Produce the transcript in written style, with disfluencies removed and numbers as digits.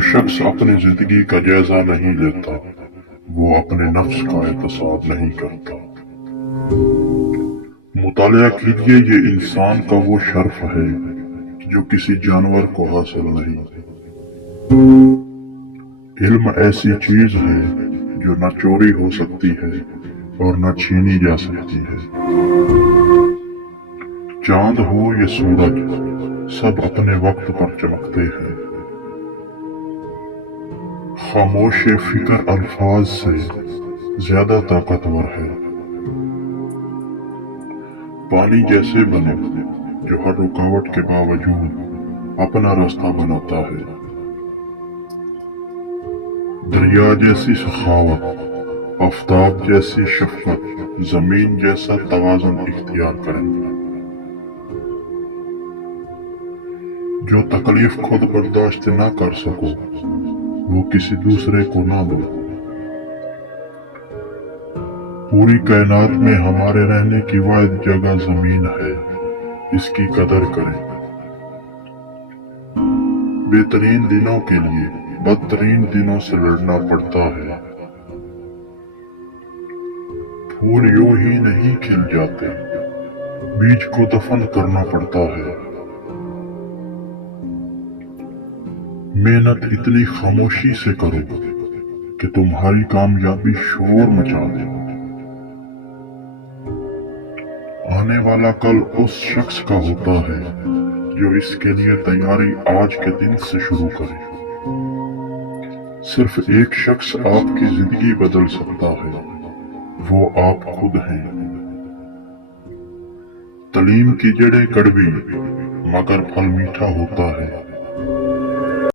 جو شخص اپنی زندگی کا جائزہ نہیں لیتا وہ اپنے نفس کا احتساب نہیں کرتا۔ مطالعہ کیجیے، یہ انسان کا وہ شرف ہے جو کسی جانور کو حاصل نہیں۔ علم ایسی چیز ہے جو نہ چوری ہو سکتی ہے اور نہ چھینی جا سکتی ہے۔ چاند ہو یا سورج، سب اپنے وقت پر چمکتے ہیں۔ خاموش فکر الفاظ سے زیادہ طاقتور ہے۔ پانی جیسے بنے جو ہر رکاوٹ کے باوجود اپنا راستہ بناتا ہے۔ دریا جیسی سخاوت، آفتاب جیسی شفقت، زمین جیسا توازن اختیار کریں۔ جو تکلیف خود برداشت نہ کر سکو وہ کسی دوسرے کو نہ دو۔ پوری کائنات میں ہمارے رہنے کی واحد جگہ زمین ہے، اس کی قدر کریں۔ بہترین دنوں کے لیے بدترین دنوں سے لڑنا پڑتا ہے۔ پھول یوں ہی نہیں کھل جاتے، بیج کو دفن کرنا پڑتا ہے۔ محنت اتنی خاموشی سے کرو کہ تمہاری کامیابی شور مچا دے۔ آنے والا کل اس شخص کا ہوتا ہے جو اس کے لیے تیاری آج کے دن سے شروع کرے۔ صرف ایک شخص آپ کی زندگی بدل سکتا ہے، وہ آپ خود ہیں۔ تعلیم کی جڑیں کڑوی مگر پھل میٹھا ہوتا ہے۔